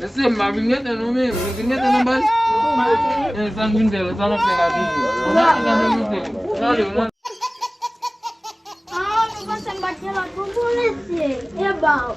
Nasıl mabingete no me, mabingete no bal. Sang bintelo, sana pera dito. Wala ka na bintelo. Lalo na. Ah, ano ba sa bakya ko? Bulit eh. Yabaw.